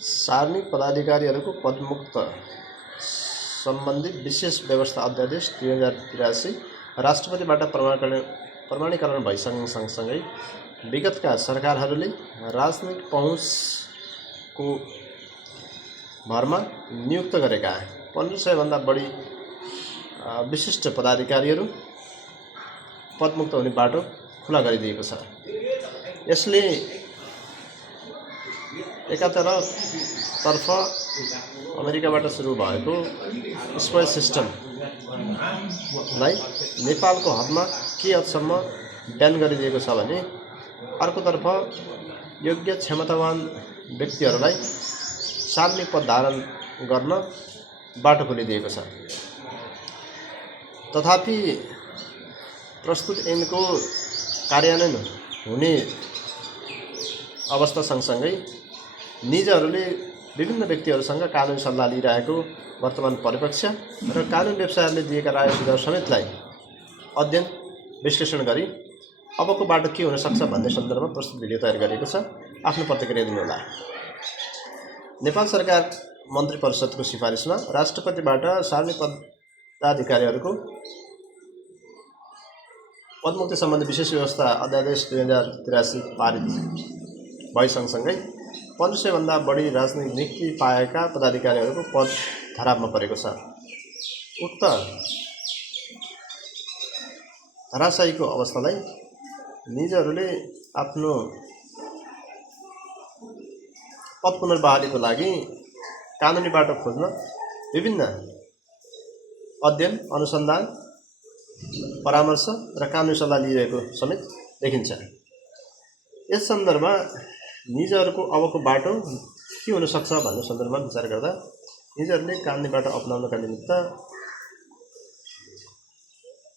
सार्वजनिक पदाधिकारीहरूको पदमुक्त सम्बन्धी विशेष व्यवस्था अध्यादेश 2083 राष्ट्रपतिबाट प्रमाणीकरण भइसँगसँगै विगतका सरकारहरूले राजनैतिक पहुँचको भरमा नियुक्त गरेका 1500 भन्दा बढी विशिष्ट पदाधिकारीहरू पदमुक्त हुने बाटो खुला गरिदिएको छ। यसले एकातर्फ अमेरिकाबाट सुरु भएको स्पाई सिस्टमलाई नेपालको हदमा के हदसम्म ब्यान गरिदिएको छ भने अर्कोतर्फ योग्य क्षमतावान व्यक्तिहरूलाई सार्वजनिक पद धारण गर्न बाटो खोलिदिएको छ। तथापि प्रस्तुत ऐनको कार्यान्वयन हुने अवस्था सँगसँगै निजहरूले विभिन्न व्यक्तिहरूसँग कानुनी सल्लाह लिइरहेको वर्तमान परिप्रेक्ष्य र कानुन व्यवसायहरूले दिएका राय सुझाव समेतलाई अध्ययन विश्लेषण गरी अबको बाटो के हुन सक्छ भन्ने सन्दर्भमा प्रस्तुत भिडियो तयार गरिएको छ। आफ्नो प्रतिक्रिया दिनुहोला। नेपाल सरकार मन्त्री परिषदको सिफारिसमा राष्ट्रपतिबाट सार्वजनिक पदाधिकारीहरूको पदमुक्ति सम्बन्धी विशेष व्यवस्था अध्यादेश 2083 पारित भइसँगसँगै 1500 भन्दा बढी राजनैतिक नियुक्ति पाएका पदाधिकारीहरूको पद धरापमा परेको छ। उक्त धराशायीको अवस्थालाई निजहरूले आफ्नो पद पुनर्बहालीको लागि कानुनी बाटो खोज्न विभिन्न अध्ययन अनुसन्धान परामर्श र कानुनी सल्लाह लिइरहेको समेत देखिन्छ। यस सन्दर्भमा निजहरूको अबको बाटो के हुन सक्छ भन्ने सन्दर्भमा विचार गर्दा निजहरूले कानुनी बाटो अपनाउनका निमित्त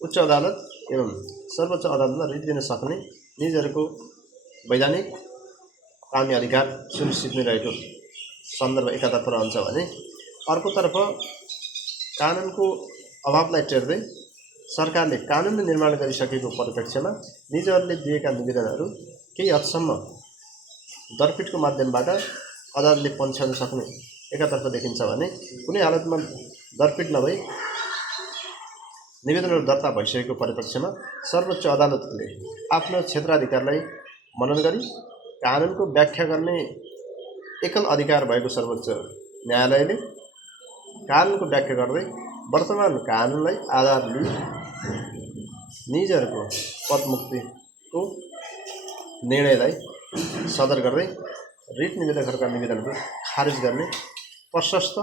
उच्च अदालत एवं सर्वोच्च अदालतमा रिट दिन सक्ने निजहरूको वैधानिक कानुनी अधिकार सुनिश्चित नै रहेको सन्दर्भ एकातर्फ रहन्छ भने अर्कोतर्फ कानुनको अभावलाई टेर्दै सरकारले कानुन निर्माण गरिसकेको परिप्रेक्ष्यमा निजहरूले दिएका निवेदनहरू केही हदसम्म दरपिटको माध्यमबाट अदालतले पन्छ्याउन सक्ने एकातर्फ देखिन्छ भने कुनै हालतमा दरपिट नभई निवेदनहरू दर्ता भइसकेको परिप्रेक्ष्यमा सर्वोच्च अदालतले आफ्नो क्षेत्राधिकारलाई मनन गरी कानुनको व्याख्या गर्ने एकल अधिकार भएको सर्वोच्च न्यायालयले कानुनको व्याख्या गर्दै वर्तमान कानुनलाई आधार लिई निजहरूको पदमुक्तिको निर्णयलाई सदर गर्दै रिट निवेदकहरूका निवेदनहरू खारिज गर्ने प्रशस्त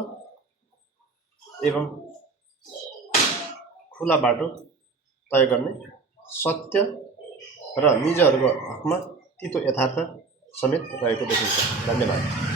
एवं खुला बाटो तय गर्ने सत्य र निजहरूको हकमा तितो यथार्थ समेत रहेको देखिन्छ। धन्यवाद।